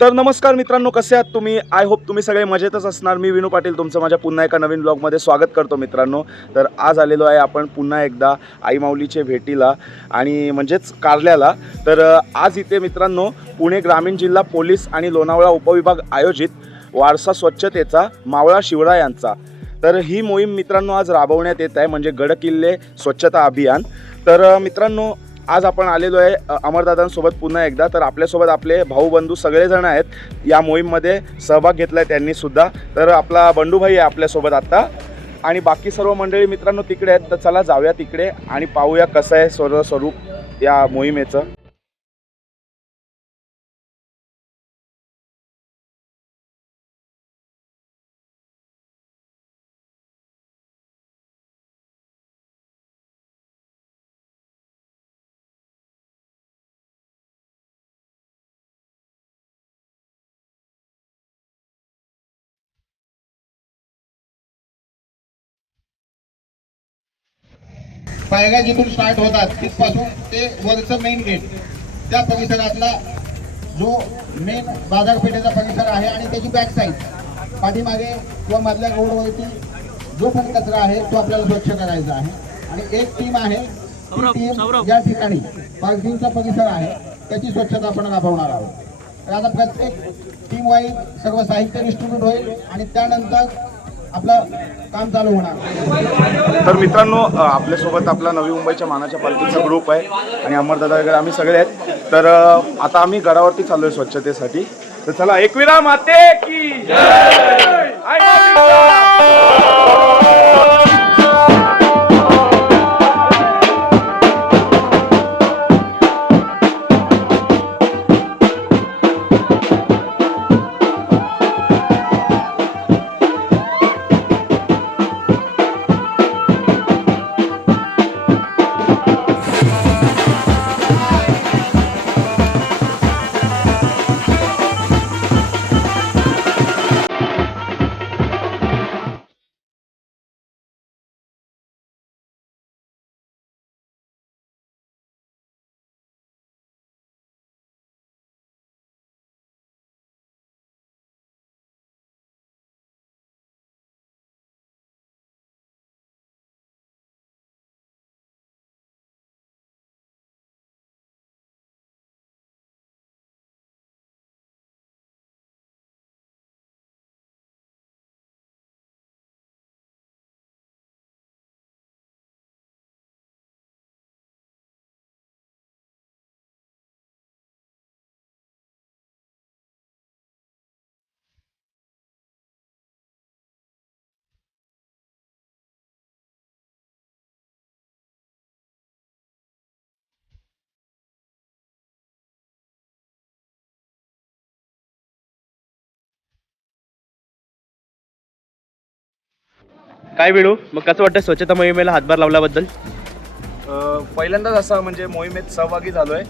तर नमस्कार मित्रांनो, कसे आहात तुम्ही? आय होप तुम्ही सगळे मजेतच असणार. मी विनू पाटील तुमचं माझ्या पुन्हा एका नवीन ब्लॉगमध्ये स्वागत करतो मित्रांनो. तर आज आलेलो आहे आपण पुन्हा एकदा आई माऊलीच्या भेटीला आणि म्हणजेच कारल्याला. तर आज इथे मित्रांनो पुणे ग्रामीण जिल्हा पोलीस आणि लोणावळा उपविभाग आयोजित वारसा स्वच्छतेचा मावळा शिवरायांचा, तर ही मोहीम मित्रांनो आज राबवण्यात येत आहे, म्हणजे गडकिल्ले स्वच्छता अभियान. तर मित्रांनो आज आपण आलेलो आहे अमरदादांसोबत पुन्हा एकदा. तर आपल्यासोबत आपले भाऊबंधू सगळेजण आहेत या मोहीममध्ये सहभाग घेतला आहे त्यांनी सुद्धा. तर आपला बंडूभाई आहे आपल्यासोबत आत्ता आणि बाकी सर्व मंडळी मित्रांनो तिकडे आहेत. तर चला जाऊया तिकडे आणि पाहूया कसं आहे सर्व स्वरूप या मोहिमेचं. पायऱ्या जिथून स्टार्ट होतात तिथपासून ते वरचं मेन गेट, त्या परिसरातला जो मेन बाजारपेठेचा परिसर आहे आणि त्याची बॅक साईड पाठीमागे किंवा मधल्या रोडवरती जो पण कचरा आहे तो आपल्याला स्वच्छ करायचा आहे. आणि एक टीम आहे, ती टीम या ठिकाणी पार्किंगचा परिसर आहे त्याची स्वच्छता आपण राबवणार आहोत. तर आता प्रत्येक टीम वाईज सर्व साहित्य डिस्ट्रीब्यूट होईल आणि त्यानंतर आपलं काम चालू होणार. तर मित्रांनो आपल्यासोबत आपला नवी मुंबईच्या मानाच्या पालखीचा ग्रुप आहे आणि अमरदादा वगैरे आम्ही सगळे आहेत. तर आता आम्ही गडावरती चाललो आहे स्वच्छतेसाठी. तर चला, एकविरा माते की जय! आई माऊलीचा! काय वेळू मग कसं वाटतं स्वच्छता मोहिमेला हातभार लावल्याबद्दल? पहिल्यांदाच असं म्हणजे मोहिमेत सहभागी झालो आहे.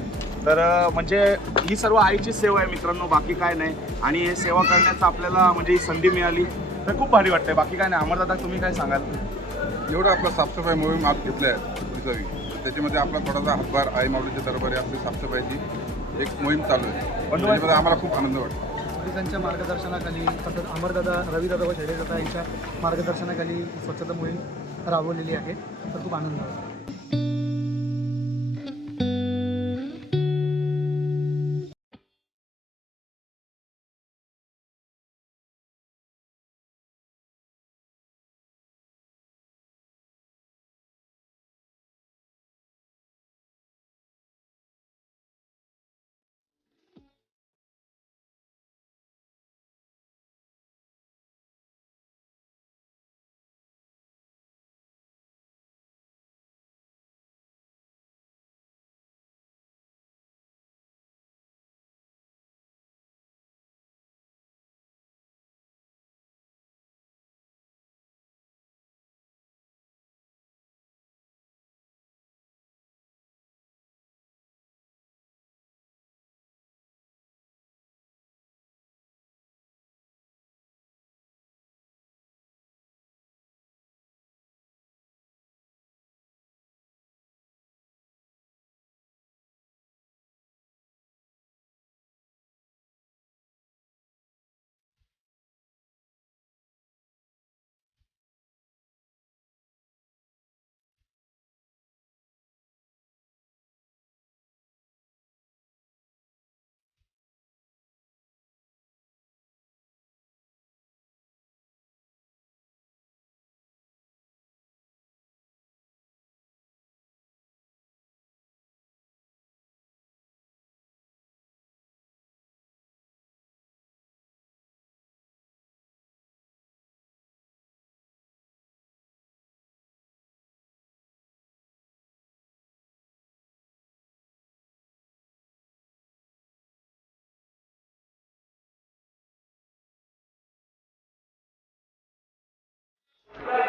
तर म्हणजे ही सर्व आईची सेवा आहे मित्रांनो, बाकी काय नाही. आणि हे सेवा करण्याचा आपल्याला म्हणजे ही संधी मिळाली तर खूप भारी वाटतंय, बाकी काय नाही. अमरदादा तुम्ही काय सांगाल? एवढं आपलं साफसफाई मोहीम हात घेतल्या आहे पोलिसांनी, तर त्याच्यामध्ये आपला थोडासा हातभार आई माऊलीच्या दरबारी आपली साफसफाईची एक मोहीम चालू आहे. पण त्याच्यामध्ये आम्हाला खूप आनंद वाटतो. पोलिसांच्या मार्गदर्शनाखाली तसंच अमरदादा, रविदादा व शैलेशदादा यांच्या मार्गदर्शनाखाली स्वच्छता मोहीम राबवलेली आहे. तर खूप आनंद आहे.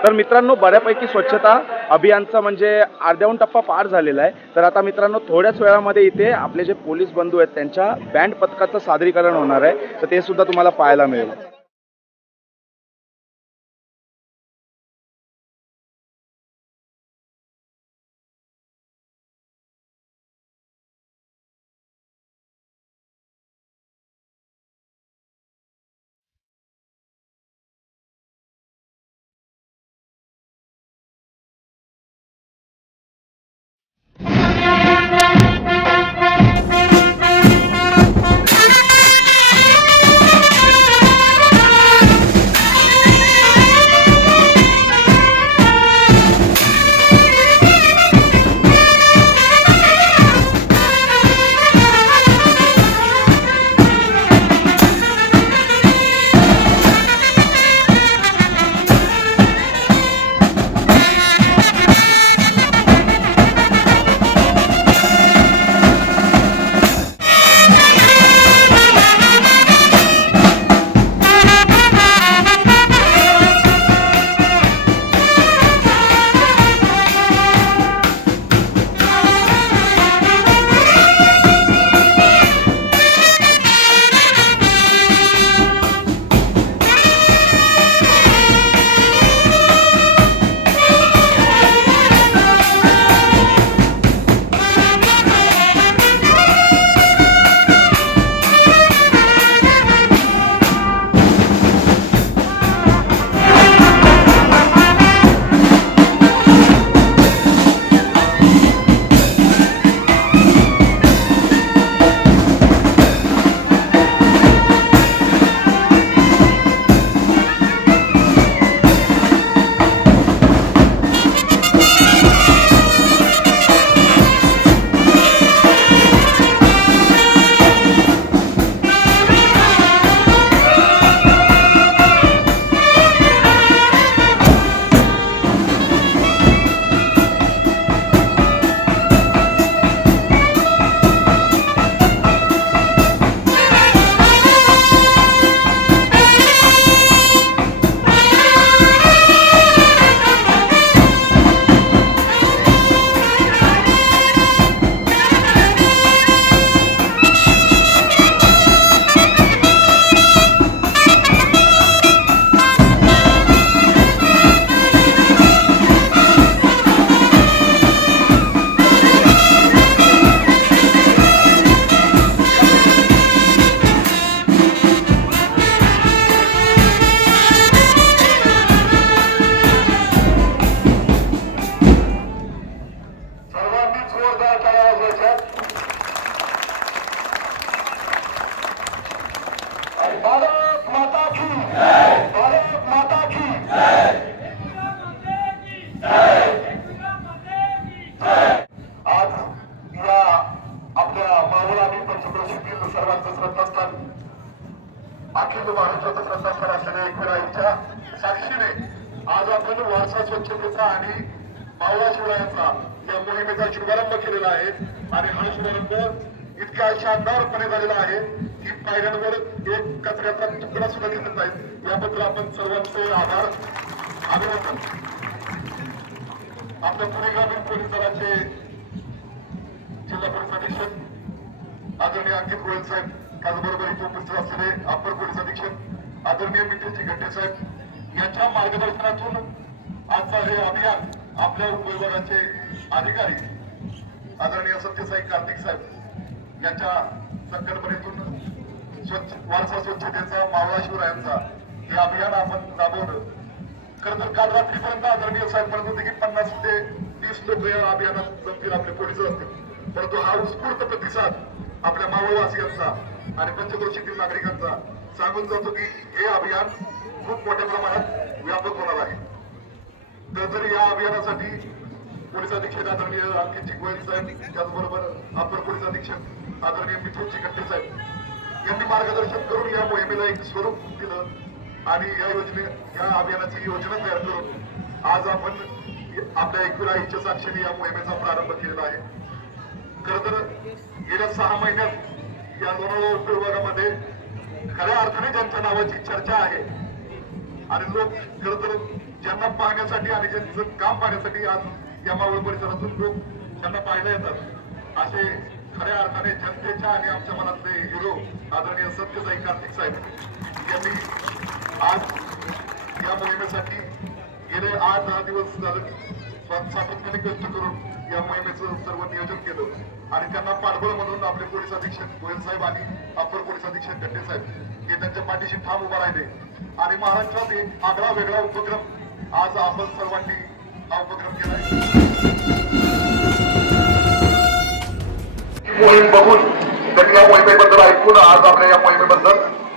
तर मित्रांनो, बऱ्यापैकी स्वच्छता अभियानचा म्हणजे अर्ध्याहून टप्पा पार झालेला आहे. तर आता मित्रांनो, थोड्याच वेळामध्ये इथे आपले जे पोलीस बंधू आहेत त्यांच्या बँड पथकाचं सादरीकरण होणार आहे. तर ते सुद्धा तुम्हाला पाहायला मिळेल. अखिल महाराष्ट्राचं श्रद्धास्थान असलेल्या एकविराईच्या साक्षीने आज आपण वारसा स्वच्छतेचा आणि मावळा शिवरायांचा या मोहिमेचा शुभारंभ केलेला आहे. आणि हा शुभारंभ इतक्या शानदारपणे झालेला आहे की पायऱ्यांवर एक कचऱ्याचा तुकडा सुद्धा दिसत नाही. याबद्दल आपण सर्वांचे आभार, अभिनंदन. आपल्या पुणे ग्रामीण पोलीस दलाचे जिल्हा पोलीस अधीक्षक आदरणीय अंकित गोयल साहेब, त्याचबरोबर इथे उपस्थित असलेले अप्पर पोलीस अधीक्षक आदरणीय मितेशजी घट्टे साहेब यांच्या मार्गदर्शनातून आजचा हे अभियान आपल्या उपविभागाचे अधिकारी आदरणीय सत्यसाई कार्तिक साहेब यांच्या संकल्पनेतून वारसा स्वच्छतेचा मावळा शिवरायांचा हे अभियान आपण राबवलं. खरं तर काल रात्रीपर्यंत आदरणीय साहेब म्हणत होते की 50 ते 30 लोक या अभियानात जमतील, आपले पोलीस असतील. परंतु हा उत्स्फूर्त प्रतिसाद आपल्या मावळवासियांचा आणि पंचक्रोशीतील नागरिकांचा सांगून जातो की हे अभियान खूप मोठ्या प्रमाणात व्यापक होणार आहे. तर या अभियानासाठी पोलीस अधीक्षक आदरणीय अंकितजी गोयल साहेब, त्याचबरोबर अप्पर पोलीस अधीक्षक आदरणीय मितेशजी घट्टे साहेब यांनी मार्गदर्शन करून या मोहिमेला एक स्वरूप दिलं आणि या अभियानाची योजना तयार करून आज आपण आपल्या एकविराईच्या साक्षीने या मोहिमेचा प्रारंभ केलेला आहे. खरं तर गेल्या 6 महिन्यात या लोणावळा विभागामध्ये खऱ्या अर्थाने ज्यांच्या नावाची चर्चा आहे आणि लोक खरं तर ज्यांना पाहण्यासाठी आणि ज्यांचं काम पाहण्यासाठी आज या मावळ परिसरातून लोक त्यांना पाहायला येतात असे खऱ्या अर्थाने जनतेच्या आणि आमच्या मनातले हिरो आदरणीय सत्यसाई कार्तिक साहेब यांनी आज या मोहिमेसाठी गेले 8-10 दिवस सातत्याने कष्ट करून या मोहिमेचं सर्व नियोजन केलं आणि त्यांना पाठबळ म्हणून आपले पोलीस अधीक्षक गोयल साहेब आणि अप्पर पोलीस अधीक्षक गड्डे साहेब हे त्यांच्या पाठीशी ठाम उभा राहिले आणि महाराष्ट्रात एक आगळा वेगळा उपक्रम आज आपण सर्वांनी हा उपक्रम केलाय. मोहीम बघून त्यांनी या मोहिमेबद्दल ऐकून आज आपल्या या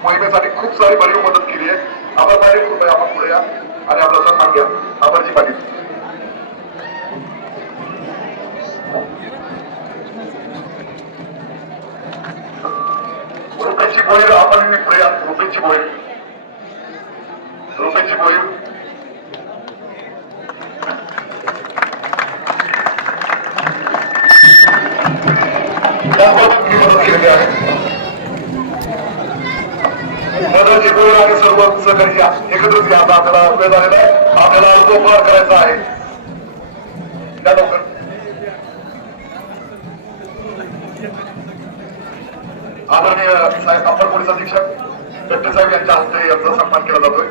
मोहिमेसाठी खूप सारी भरीव मदत केली आहे. आभार पाटील कृपया आपण पुढे या आणि आपला सन्मान घ्या. आभारजी पाटील. रुपयाची बोईल आपण पुढे या. रुपयाची बोईल केलेली आहे. मदरची बोल आणि सर्व सहकारी एकत्रच या. आता आपल्याला वेळ झालेला आहे. आपल्याला अल्पोपहार करायचा आहे. त्या लवकर आदरणीय साहेब अप्पर पोलीस अधीक्षक गट्टे साहेब यांच्या हस्ते यांचा सन्मान केला जातोय.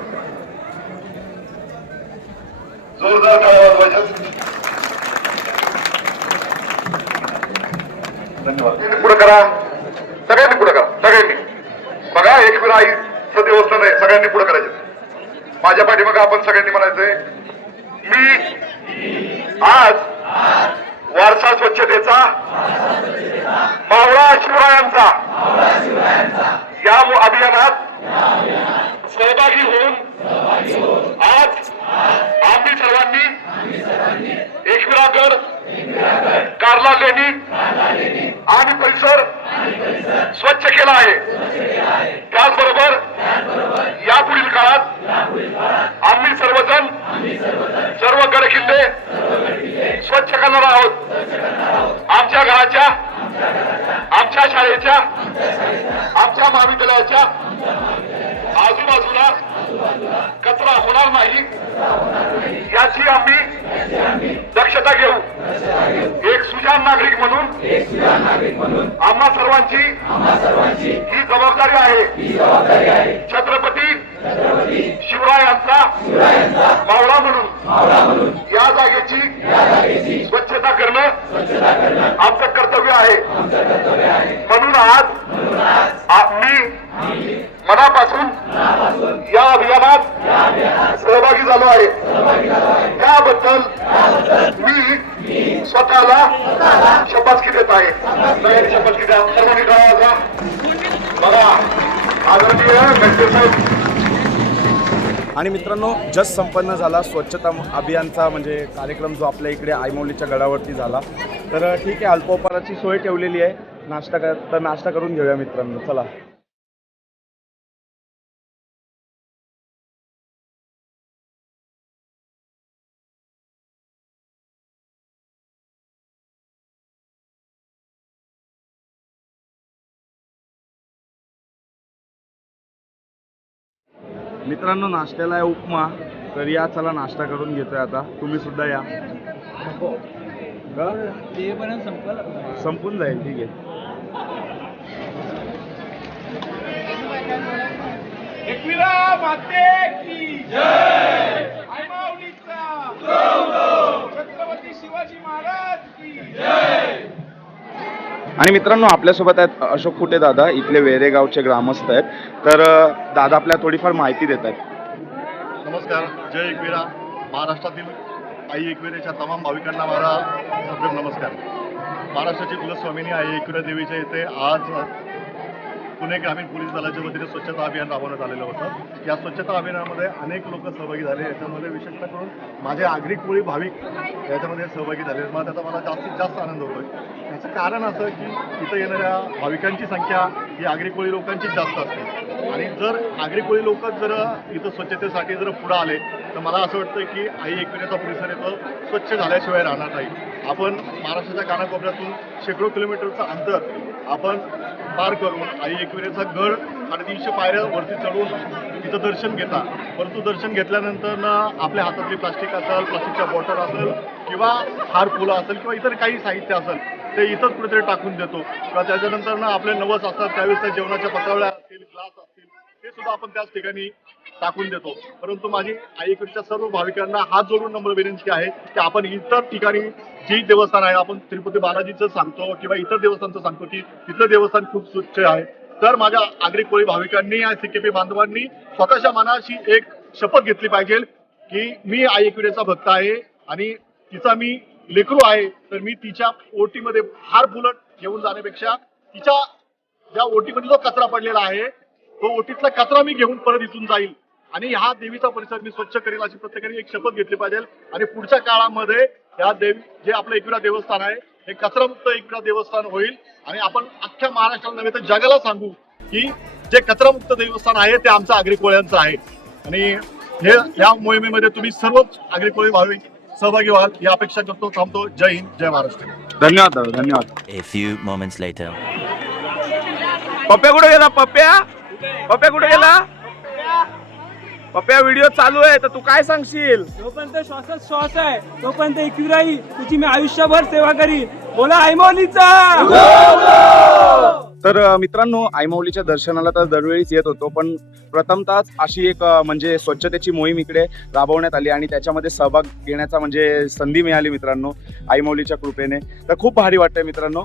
जोरदार टाळ्या वाजवायच्या. धन्यवाद. पुढे करा सगळ्यांनी, पुढे करा सगळ्यांनी. बघा एकविरा आईचं देवस्थान आहे, सगळ्यांनी पुढे करायचं. माझ्या पाठीमाग आपण सगळ्यांनी म्हणायचंय मी आज वारसा स्वच्छतेचा मावळा शिवरायांचा या अभियानात सहभागी होऊन आज आम्ही सर्वांनी एकविरागड, कार्ला लेणी आणि परिसर स्वच्छ केला आहे. त्याचबरोबर यापुढील काळात आम्ही सर्वजण सर्व गड किल्ले स्वच्छ करणार आहोत. आमच्या घराच्या, आमच्या शाळेच्या, आमच्या महाविद्यालयाच्या आजूबाजूला कचरा होणार नाही याची आम्ही दक्षता घेऊ. एक सुजाण नागरिक म्हणून आम्हा सर्वांची ही जबाबदारी आहे. छत्रपती शिवरायांचा मावळा म्हणून या जागेची स्वच्छता करणं आमचं कर्तव्य आहे. म्हणून आज मी मनापासून या अभियानात सहभागी झालो आहे. त्याबद्दल मी स्वतःला शपथ देत आहे. सगळ्यांनी शपथ द्या. सर्वांनी टाळा. बघा आदरणीय गट्टे साहेब. आणि मित्रांनो, जस्ट संपन्न झाला स्वच्छता अभियानचा म्हणजे कार्यक्रम जो आपल्या इकडे आईमौलीच्या गडावरती झाला. तर ठीक आहे, अल्पोपहाराची सोय ठेवलेली आहे. नाश्ता करून घेऊया मित्रांनो. चला. मित्रांनो, नाश्त्याला आहे उपमा. तर या, चला नाश्ता करून घेतोय आता. तुम्ही सुद्धा या. संपून जाईल. ठीक आहे. एकविरा माते की जय. आईमाऊलीचा छत्रपती शिवाजी महाराज की जय. आणि मित्रांनो, आपल्यासोबत आहेत अशोक खुटे दादा, इथले वेरेगावचे ग्रामस्थ आहेत. तर दादा आपल्याला थोडीफार माहिती देत आहेत. नमस्कार. जय एकविरा. महाराष्ट्रातील आई एकविरेच्या तमाम भाविकांना माझा सप्रेम नमस्कार. महाराष्ट्राची कुलस्वामिनी आई एकविरा देवीच्या इथे आज पुणे ग्रामीण पोलीस दलाच्या वतीने स्वच्छता अभियान राबवण्यात आलेलं होतं. या स्वच्छता अभियानामध्ये अनेक लोक सहभागी झाले. याच्यामध्ये विशेषतः करून माझे आगरी कोळी भाविक याच्यामध्ये सहभागी झाले. त्याचा मला जास्तीत जास्त आनंद होतोय. याचं कारण असं की इथं येणाऱ्या भाविकांची संख्या ही आगरी कोळी लोकांचीच जास्त असते आणि जर आगरी कोळी लोक जर इथं स्वच्छतेसाठी जर पुढे आले तर मला असं वाटतं की आई एकविरेचा परिसर इथं स्वच्छ झाल्याशिवाय राहणार नाही. आपण महाराष्ट्राच्या कानाकोपऱ्यातून शेकडो किलोमीटरचं अंतर आपण पार करून आई एकविरेचा गड 350 पायऱ्या वरती चढून तिचं दर्शन घेता. परंतु दर्शन घेतल्यानंतर ना आपल्या हातातली प्लास्टिक असेल, प्लास्टिकच्या बॉटल असेल किंवा हार फुलं असेल किंवा इतर काही साहित्य असेल ते इथंच कुठेतरी टाकून देतो. किंवा त्याच्यानंतर ना आपले नवस असतात त्यावेळेस त्या जेवणाच्या पत्रावळ्या असतील, ग्लास असतील, ते सुद्धा आपण त्याच ठिकाणी टाकून देतो. परंतु माझी आई एकविरेच्या सर्व भाविकांना हात जोडून नम्र विनंती आहे की आपण इतर ठिकाणी जी देवस्थान आहे, आपण तिरुपती बालाजीचं सांगतो किंवा इतर देवस्थानचं सांगतो की तिथलं देवस्थान खूप स्वच्छ आहे, तर माझ्या आगरी कोळी भाविकांनी आणि सीकेपी बांधवांनी स्वतःच्या मनाशी एक शपथ घेतली पाहिजे की मी आई एकविरेचा भक्त आहे आणि तिचा मी लेकरू आहे, तर मी तिच्या ओटीमध्ये हार फुलं घेऊन जाण्यापेक्षा तिच्या ज्या ओटीमध्ये जो कचरा पडलेला आहे तो ओटीतला कचरा मी घेऊन परत इथून जाईल आणि ह्या देवीचा परिसर मी स्वच्छ करेल अशी प्रत्येकाने एक शपथ घेतली पाहिजे. आणि पुढच्या काळामध्ये या देवी जे आपलं एकविरा देवस्थान आहे हे कचरामुक्त एकविरा देवस्थान होईल आणि आपण अख्ख्या महाराष्ट्राला नव्हे तर जगाला सांगू की जे कचरामुक्त देवस्थान आहे ते आमचं आगरी कोळ्यांचं आहे. आणि हे या मोहिमेमध्ये तुम्ही सर्वच आगरी कोळी भाविक सहभागी व्हाल ही अपेक्षा करतो. थांबतो. जय हिंद, जय महाराष्ट्र. धन्यवाद दादा, धन्यवाद. A few moments later. पप्प्या कुठे गेला? पप्प्या कुठे गेला? पप्प्या व्हिडिओ चालू आहे तर तू काय सांगशील? जोपर्यंत श्वासात श्वास आहे तोपर्यंत एकविराई तुझी मी आयुष्यभर सेवा करीन. बोला आई माऊलीचा. तर मित्रांनो, आई माऊलीच्या दर्शनाला तर दरवेळीच येत होतो, पण प्रथमतःच अशी एक म्हणजे स्वच्छतेची मोहीम इकडे राबवण्यात आली आणि त्याच्यामध्ये सहभाग घेण्याचा म्हणजे संधी मिळाली मित्रांनो आई माऊलीच्या कृपेने. तर खूप भारी वाटतंय मित्रांनो.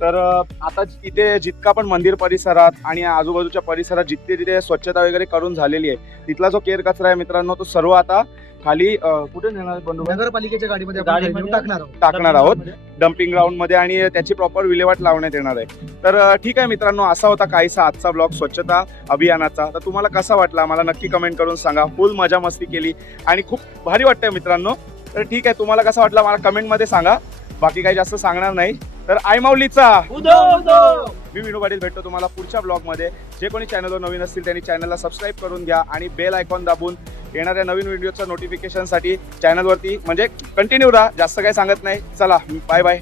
तर आता इथे जितका पण मंदिर परिसरात आणि आजूबाजूच्या परिसरात जितके तिथे स्वच्छता वगैरे करून झालेली आहे, तिथला जो केर कचरा आहे मित्रांनो तो सर्व आता खाली कुठे नेणार बंधू? नगरपालिकेच्या गाडीमध्ये आपण घेऊन टाकणार आहोत डम्पिंग ग्राउंड मध्ये आणि त्याची प्रॉपर विल्हेवाट लावण्यात येणार आहे. तर ठीक आहे मित्रांनो, असा होता काहीसा आजचा ब्लॉग स्वच्छता अभियानाचा. तर तुम्हाला कसा वाटला मला नक्की कमेंट करून सांगा. फुल मजा मस्ती केली आणि खूप भारी वाटतंय मित्रांनो. तर ठीक आहे, तुम्हाला कसा वाटला मला कमेंट मध्ये सांगा. बाकी काही जास्त सांगणार नाही. तर आई माऊलीचा मी विनू पाटील भेटतो तुम्हाला पुढच्या ब्लॉग मध्ये. जे कोणी चॅनलवर नवीन असतील त्यांनी चॅनलला सबस्क्राईब करून घ्या आणि बेल आयकॉन दाबून येणाऱ्या नवीन व्हिडिओच्या नोटिफिकेशनसाठी चॅनलवरती म्हणजे कंटिन्यू राहा. जास्त काही सांगत नाही. चला, बाय बाय.